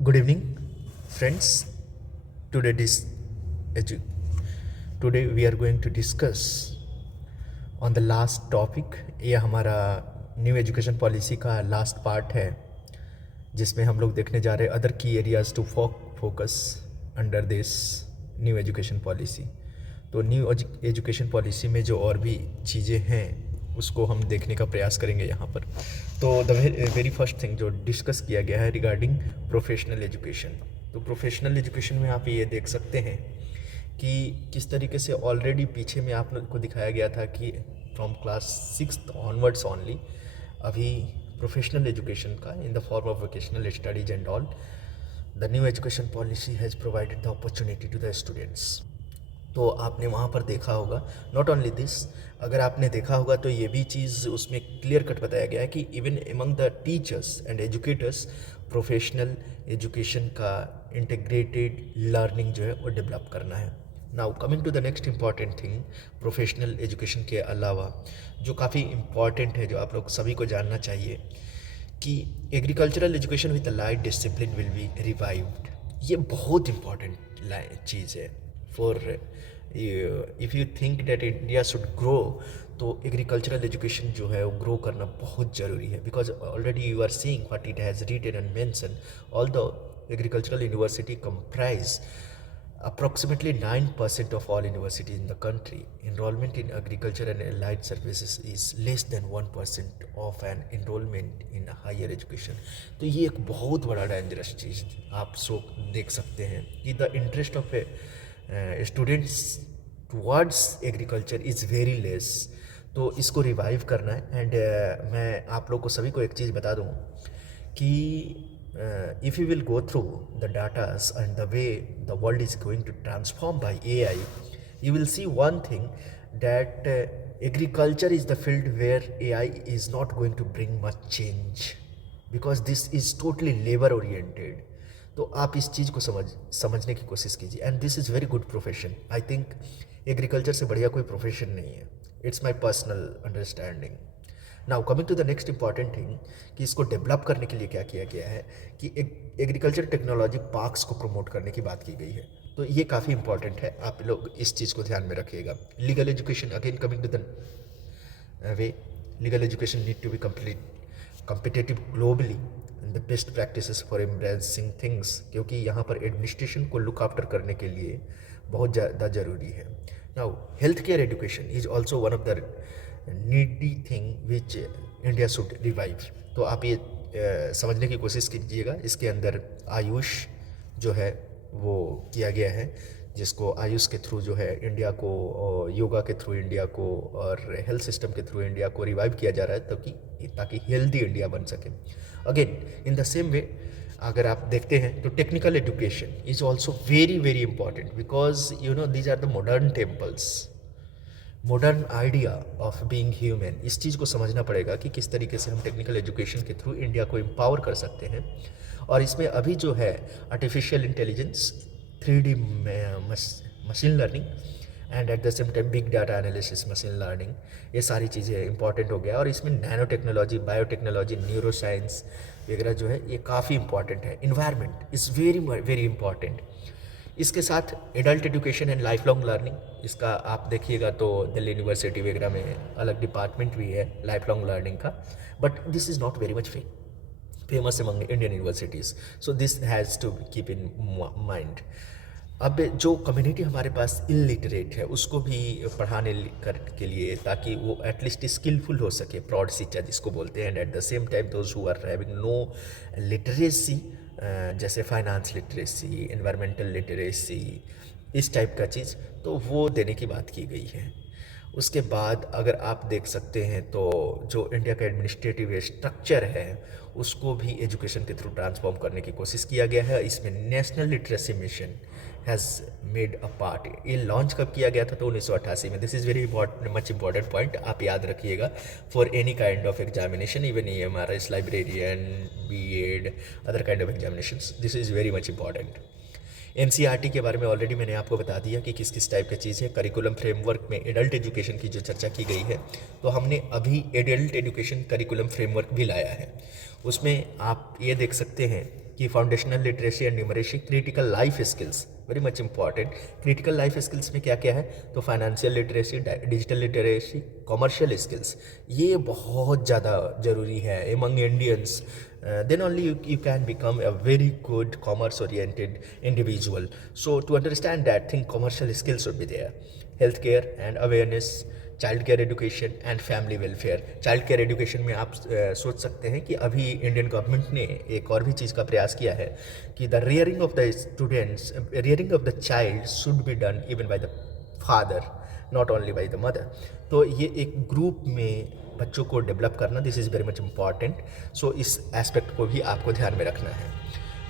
Good evening, friends. Today, this edu- today we are going to discuss on the last topic. ये हमारा new education policy का last part है, जिसमें हम लोग देखने जा रहे हैं other key areas to focus under this new education policy. तो न्यू एजुकेशन पॉलिसी में जो और भी चीज़ें हैं उसको हम देखने का प्रयास करेंगे यहाँ पर। तो द वेरी फर्स्ट थिंग जो डिस्कस किया गया है रिगार्डिंग प्रोफेशनल एजुकेशन। तो प्रोफेशनल एजुकेशन में आप ये देख सकते हैं कि किस तरीके से ऑलरेडी पीछे में आप लोग को दिखाया गया था कि फ्रॉम क्लास 6 ऑनवर्ड्स ओनली अभी प्रोफेशनल एजुकेशन का in the form of vocational studies and all the new education policy has provided the opportunity to the students. तो आपने वहाँ पर देखा होगा, नॉट ओनली दिस, अगर आपने देखा होगा तो ये भी चीज़ उसमें क्लियर कट बताया गया है कि even among the teachers and educators professional education का इंटीग्रेटेड लर्निंग जो है वो डेवलप करना है। Now coming to the next important thing, professional education के अलावा जो काफ़ी इम्पॉर्टेंट है, जो आप लोग सभी को जानना चाहिए कि agricultural education with light discipline will be revived. ये बहुत इम्पॉर्टेंट चीज़ है for if you think that India should grow, तो एग्रीकल्चरल एजुकेशन जो है वो ग्रो करना बहुत ज़रूरी है। Because already you are seeing what it has written and mention. All the agricultural university comprise approximately 9% of all universities in the country. Enrollment in agriculture and allied services is less than 1% of an enrollment in higher education. तो ये एक बहुत बड़ा dangerous चीज़ आप सो देख सकते हैं कि the interest of students towards agriculture is very less. तो इसको रिवाइव करना है। एंड मैं आप लोग को सभी को एक चीज़ बता दूँ कि if you will go through the data and the way the world is going to transform by AI, you will see one thing that agriculture is the field where AI is not going to bring much change because this is totally labor oriented. तो आप इस चीज़ को समझने की कोशिश कीजिए। And this is very good profession. I think agriculture से बढ़िया कोई प्रोफेशन नहीं है। It's my personal understanding. Now coming to the next important thing कि इसको डेवलप करने के लिए क्या किया गया है कि एग्रीकल्चर टेक्नोलॉजी पार्क्स को प्रमोट करने की बात की गई है। तो ये काफ़ी इंपॉर्टेंट है, आप लोग इस चीज़ को ध्यान में रखिएगा। Legal education, again coming to the way, legal education need to be competitive globally and the best practices for embracing things, क्योंकि यहाँ पर एडमिनिस्ट्रेशन को लुक आफ्टर करने के लिए बहुत ज़्यादा ज़रूरी है। Now health care education is also one of the needy thing which India should revive. तो आप ये समझने की कोशिश कीजिएगा। इसके अंदर आयुष जो है वो किया गया है, जिसको आयुष के थ्रू जो है इंडिया को, योगा के थ्रू इंडिया को और हेल्थ सिस्टम के थ्रू इंडिया को रिवाइव किया जा रहा है ताकि हेल्दी इंडिया बन सके। Again in the same way अगर आप देखते हैं तो technical education is also very very important because you know these are the modern temples, modern idea of being human. इस चीज़ को समझना पड़ेगा कि किस तरीके से हम टेक्निकल एजुकेशन के थ्रू इंडिया को एम्पावर कर सकते हैं। और इसमें अभी जो है artificial intelligence, 3D machine learning and at the same time big data analysis machine learning, ये सारी चीज़ें इंपॉर्टेंट हो गया। और इसमें nano technology, biotechnology, neuro science वगैरह जो है ये काफ़ी इंपॉर्टेंट है। Environment is very very important. इसके साथ adult education and life long learning, इसका आप देखिएगा तो दिल्ली यूनिवर्सिटी वगैरह में अलग डिपार्टमेंट भी है लाइफ लॉन्ग लर्निंग का, but this is not very much famous among Indian universities, so this has to keep in mind. अब जो कम्युनिटी हमारे पास इलिटरेट है उसको भी पढ़ाने के लिए, ताकि वो एटलीस्ट स्किलफुल हो सके, प्रौढ़ शिक्षा जिसको बोलते हैं। And at the same time those who are having no literacy, जैसे फाइनेंस लिटरेसी, एनवायरमेंटल लिटरेसी, इस टाइप का चीज़, तो वो देने की बात की गई है। उसके बाद अगर आप देख सकते हैं तो जो इंडिया का एडमिनिस्ट्रेटिव स्ट्रक्चर है उसको भी एजुकेशन के थ्रू ट्रांसफॉर्म करने की कोशिश किया गया है। इसमें national literacy mission has made a part. ये लॉन्च कब किया गया था? तो 1988 में। This is very much important point, आप याद रखिएगा for any kind of examination, even EMRS, librarian, BEd, other kind of examination, this is very much important. NCERT के बारे में ऑलरेडी मैंने आपको बता दिया कि किस किस टाइप की चीज़ है। करिकुलम फ्रेमवर्क में एडल्ट एजुकेशन की जो चर्चा की गई है, तो हमने अभी एडल्ट एजुकेशन करिकुलम फ्रेमवर्क भी लाया है। उसमें आप ये देख सकते हैं कि foundational literacy and numeracy, critical life skills very much important. Critical life skills में क्या क्या है, तो financial literacy, digital literacy, commercial skills, ये बहुत ज़्यादा ज़रूरी है among Indians. Then only you can become a very good commerce oriented individual. So to understand that thing, commercial skills should be there. Healthcare and awareness, child care education and family welfare. Child care education में आप सोच सकते हैं कि अभी Indian government ने एक और भी चीज़ का प्रयास किया है कि the rearing of the students, rearing of the child should be done even by the father, not only by the mother. तो ये एक ग्रुप में बच्चों को डेवलप करना, this is very much important. So इस एस्पेक्ट को भी आपको ध्यान में रखना है।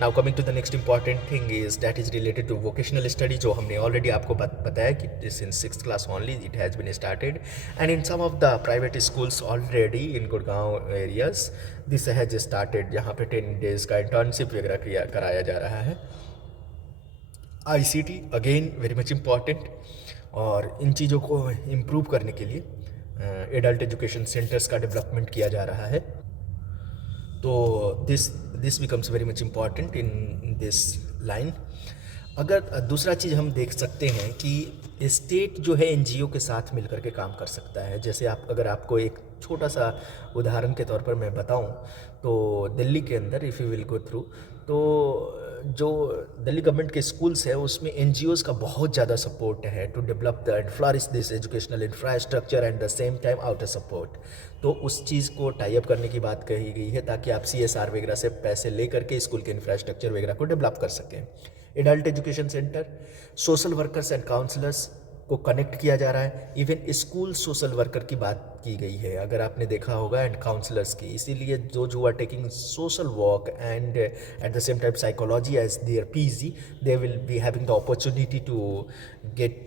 Now coming to the next important thing is that is related to vocational study, जो हमने ऑलरेडी आपको बताया कि this in 6th class only it has been started and in some of the private schools already in Gurgaon areas this has started, जहाँ पे 10 days का internship वगैरह कराया जा रहा है। ICT again very much important, और इन चीज़ों को इम्प्रूव करने के लिए एडल्ट एजुकेशन सेंटर्स का डेवलपमेंट किया जा रहा है। तो this becomes very much important in this line. अगर दूसरा चीज़ हम देख सकते हैं कि स्टेट जो है NGO के साथ मिलकर के काम कर सकता है। जैसे अगर आपको एक छोटा सा उदाहरण के तौर पर मैं बताऊं, तो दिल्ली के अंदर if you will go through, तो जो दिल्ली गवर्नमेंट के स्कूल्स है उसमें NGOs का बहुत ज़्यादा सपोर्ट है to develop the and flourish this educational infrastructure and the same time outer support. तो उस चीज़ को टाई अप करने की बात कही गई है ताकि आप CSR वगैरह से पैसे ले करके स्कूल के इंफ्रास्ट्रक्चर वगैरह को डेवलप कर सकें। Adult education centre, social workers and counsellors को कनेक्ट किया जा रहा है। इवन स्कूल सोशल वर्कर की बात की गई है, अगर आपने देखा होगा, एंड काउंसलर्स की। इसीलिए जो are taking social work and at the same time psychology as their PG, they will be having the opportunity to get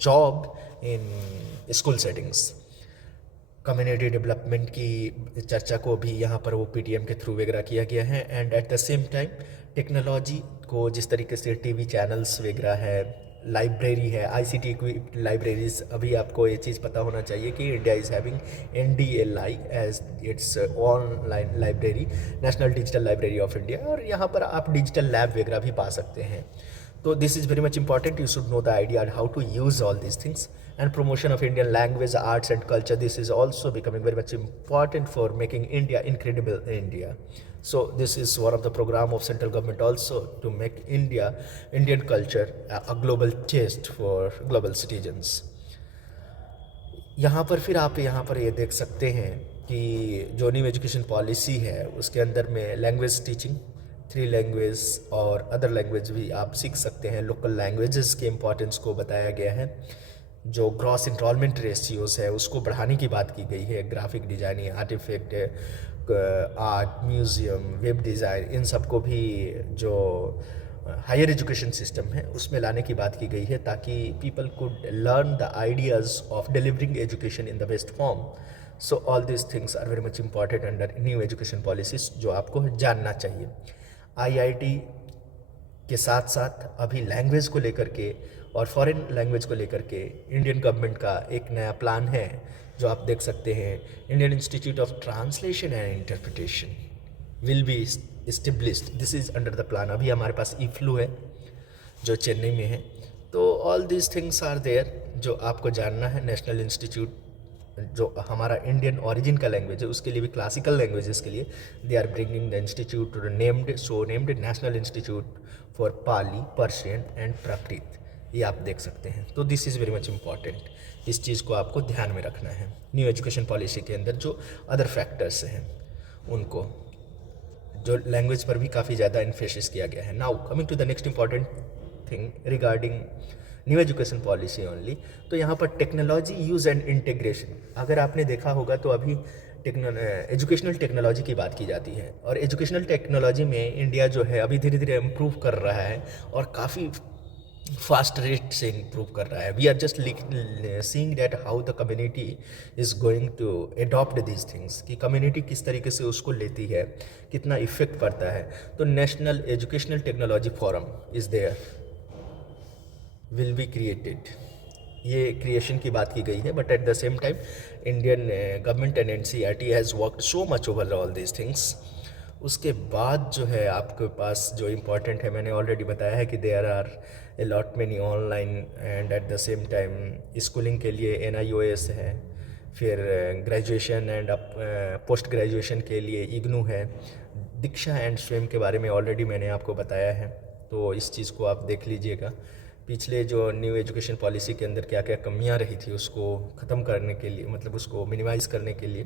job in school settings. Community development की चर्चा को भी यहाँ पर वो PTM के थ्रू वगैरह किया गया है। And at the same time technology को जिस तरीके से TV चैनल्स वगैरह है, लाइब्रेरी है, ICT इक्विप्ड लाइब्रेरीज। अभी आपको ये चीज़ पता होना चाहिए कि India is having NDLI as its online library, national digital library of India, और यहाँ पर आप डिजिटल लैब वगैरह भी पा सकते हैं। तो this is very much important, you should know the idea how to use all these things. And promotion of Indian language, arts and culture, this is also becoming very much important for making India incredible India. So this is one of the program of central government also to make Indian culture a global taste for global citizens. यहाँ पर फिर आप यहाँ पर ये देख सकते हैं कि जो न्यू एजुकेशन पॉलिसी है उसके अंदर में लैंग्वेज टीचिंग, 3 लैंग्वेज और अदर लैंग्वेज भी आप सीख सकते हैं। लोकल लैंग्वेजेस के इम्पोर्टेंस को बताया गया है। जो ग्रॉस इनरोलमेंट रेशियोज़ है उसको बढ़ाने की बात की गई है। Graphic designing, artefact, art, museum, web design, इन सब को भी जो हायर एजुकेशन सिस्टम है उसमें लाने की बात की गई है ताकि people could learn the ideas of delivering education in the best form. So all this things are very much important under new education policies, जो आपको जानना चाहिए। IIT के साथ साथ अभी लैंग्वेज को लेकर के और फॉरेन लैंग्वेज को लेकर के इंडियन गवर्नमेंट का एक नया प्लान है, जो आप देख सकते हैं। Indian institute of translation and interpretation will be established, this is under the plan. अभी हमारे पास IFLU है जो चेन्नई में है। तो all these things are there जो आपको जानना है। नेशनल इंस्टीट्यूट जो हमारा इंडियन ओरिजिन का लैंग्वेज है उसके लिए भी, क्लासिकल लैंग्वेजेस के लिए they are bringing the institute named National Institute for Pali, Persian and Prakrit, ये आप देख सकते हैं। तो this is very much important, इस चीज़ को आपको ध्यान में रखना है। न्यू एजुकेशन पॉलिसी के अंदर जो अदर फैक्टर्स हैं उनको, जो लैंग्वेज पर भी काफ़ी ज़्यादा इन्फेसिस किया गया है। Now coming to the next important thing regarding new education policy only, तो यहाँ पर टेक्नोलॉजी यूज़ एंड इंटीग्रेशन, अगर आपने देखा होगा तो अभी एजुकेशनल टेक्नोलॉजी की बात की जाती है। और एजुकेशनल टेक्नोलॉजी में इंडिया जो है अभी धीरे धीरे इम्प्रूव कर रहा है और काफ़ी फास्ट रेट से इम्प्रूव कर रहा है। We are just seeing that how the community is going to adopt this things, कि कम्युनिटी किस तरीके से उसको लेती है, कितना इफेक्ट पड़ता है। तो national educational technology forum is there, will be created, ये क्रिएशन की बात की गई है। But at the same time Indian government and NCERT has worked so much over all these things, उसके बाद जो है आपके पास जो इम्पोर्टेंट है, मैंने ऑलरेडी बताया है कि there are a lot many online and at the same time schooling के लिए NIOS है, फिर ग्रेजुएशन एंड पोस्ट ग्रेजुएशन के लिए इग्नू है, दीक्षा एंड स्वयं के बारे में ऑलरेडी मैंने आपको बताया है, तो इस चीज़ को आप देख लीजिएगा। पिछले जो न्यू एजुकेशन पॉलिसी के अंदर क्या क्या कमियां रही थी उसको ख़त्म करने के लिए, मतलब उसको मिनिमाइज़ करने के लिए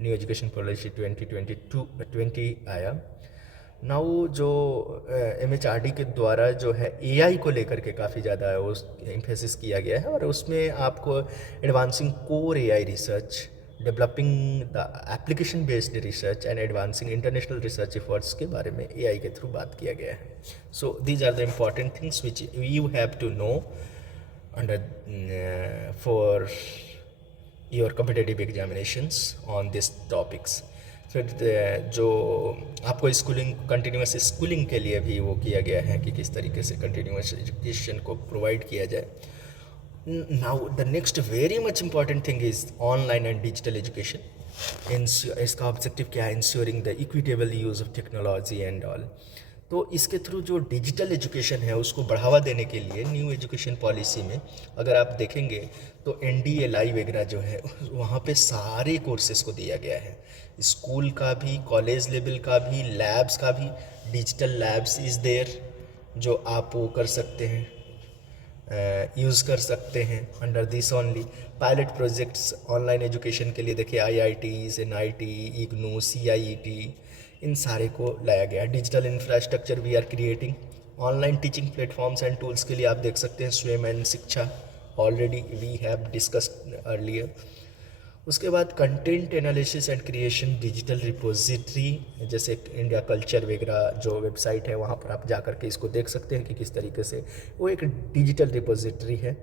न्यू एजुकेशन पॉलिसी 2020 आया। नाउ जो MHRD के द्वारा जो है AI को लेकर के काफ़ी ज़्यादा उस एम्फेसिस किया गया है, और उसमें आपको advancing core AI research, developing the application based research and advancing international research efforts के बारे में AI के थ्रू बात किया गया है। So these are the important things which you have to know under for your competitive examinations on this topics. फिर जो आपको स्कूलिंग, कंटिन्यूस स्कूलिंग के लिए भी वो किया गया है कि किस तरीके से कंटिन्यूस एजुकेशन को प्रोवाइड किया जाए। Now the next very much important thing is online and digital education. इसका ऑब्जेक्टिव क्या है? Ensuring the equitable use of technology and all. तो इसके थ्रू जो डिजिटल एजुकेशन है उसको बढ़ावा देने के लिए न्यू एजुकेशन पॉलिसी में अगर आप देखेंगे तो NDLI वगैरह जो है वहाँ पे सारे कोर्सेज को दिया गया है, स्कूल का भी, कॉलेज लेवल का भी, लैब्स का भी। डिजिटल लैब्स इज़ देयर जो आप वो कर सकते हैं, यूज़ कर सकते हैं under this only. Pilot projects online education के लिए देखिए IITs, NIT, इग्नू, CIET, इन सारे को लाया गया। Digital infrastructure we are creating. Online teaching platforms and tools के लिए आप देख सकते हैं Swayam and Shiksha, already we have discussed earlier. उसके बाद content analysis and creation, digital repository जैसे इंडिया कल्चर वगैरह जो वेबसाइट है वहाँ पर आप जा कर के इसको देख सकते हैं कि किस तरीके से वो एक डिजिटल रिपोजिटरी है।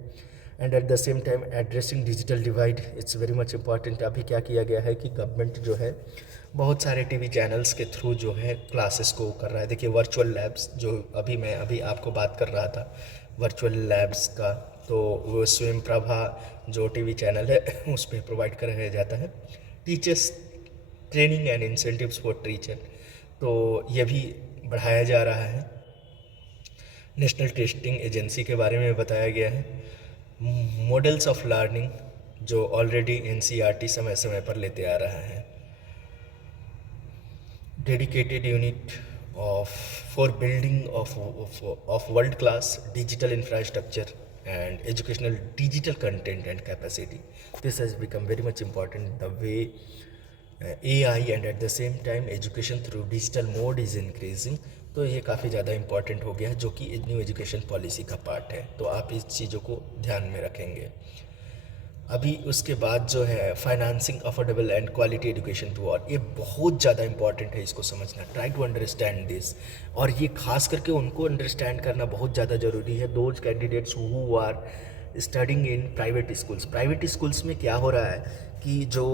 And at the same time addressing digital divide, it's very much important. अभी क्या किया गया है कि गवर्नमेंट जो है बहुत सारे TV चैनल्स के थ्रू जो है क्लासेस को कर रहा है। देखिए वर्चुअल लैब्स जो अभी आपको बात कर रहा था वर्चुअल लैब्स का, तो वो स्वयं प्रभा जो TV चैनल है उस पर प्रोवाइड कराया जाता है। Teachers training and incentives for teacher, तो ये भी बढ़ाया जा रहा है। नेशनल टेस्टिंग एजेंसी के बारे में बताया गया है। मॉडल्स ऑफ लर्निंग जो ऑलरेडी NCERT समय समय पर लेते आ रहा है। Dedicated unit for building of world class digital infrastructure and educational digital content and capacity. This has become very much important the way AI and at the same time education through digital mode is increasing. तो ये काफ़ी ज़्यादा important हो गया है जो कि new education policy का पार्ट है, तो आप इस चीज़ों को ध्यान में रखेंगे। अभी उसके बाद जो है financing affordable and quality education to all, ये बहुत ज़्यादा इंपॉर्टेंट है इसको समझना। ट्राई टू अंडरस्टैंड दिस, और ये खास करके उनको अंडरस्टैंड करना बहुत ज़्यादा ज़रूरी है। Those candidates who are studying in private schools. Private schools में क्या हो रहा है कि जो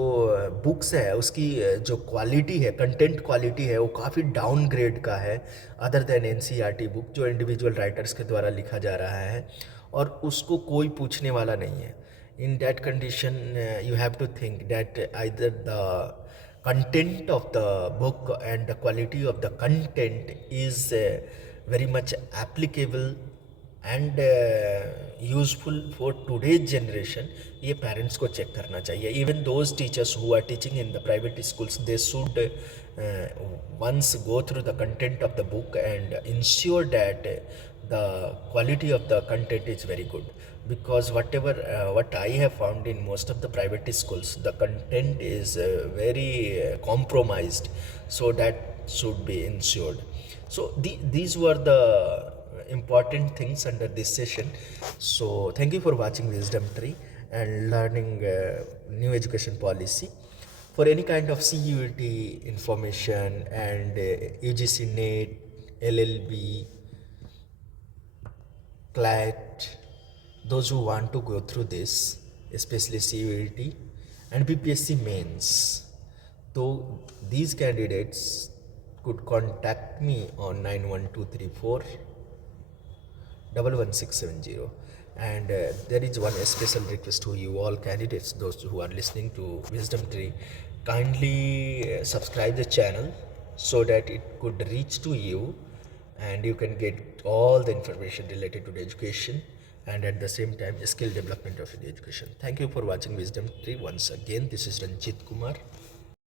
बुक्स है उसकी जो क्वालिटी है, कंटेंट क्वालिटी है, वो काफ़ी डाउन ग्रेड का है अदर देन NCERT बुक जो इंडिविजुअल राइटर्स के द्वारा लिखा जा रहा है, और उसको कोई पूछने वाला नहीं है। In that condition, you have to think that either the content of the book and the quality of the content is very much applicable and useful for today's generation. ये parents को check करना चाहिए. Even those teachers who are teaching in the private schools, they should once go through the content of the book and ensure that the quality of the content is very good. Because what I have found in most of the private schools, the content is very compromised, so that should be ensured. So these were the important things under this session. So thank you for watching Wisdom Tree and learning new education policy. For any kind of CUET information and UGC NET, LLB, CLAT, those who want to go through this, especially CUET and BPSC mains, so these candidates could contact me on 91234 11670. And there is one special request to you all candidates, those who are listening to Wisdom Tree, kindly subscribe the channel so that it could reach to you and you can get all the information related to the education and at the same time skill development of the education. Thank you for watching Wisdom Tree. Once again, this is Ranjit Kumar.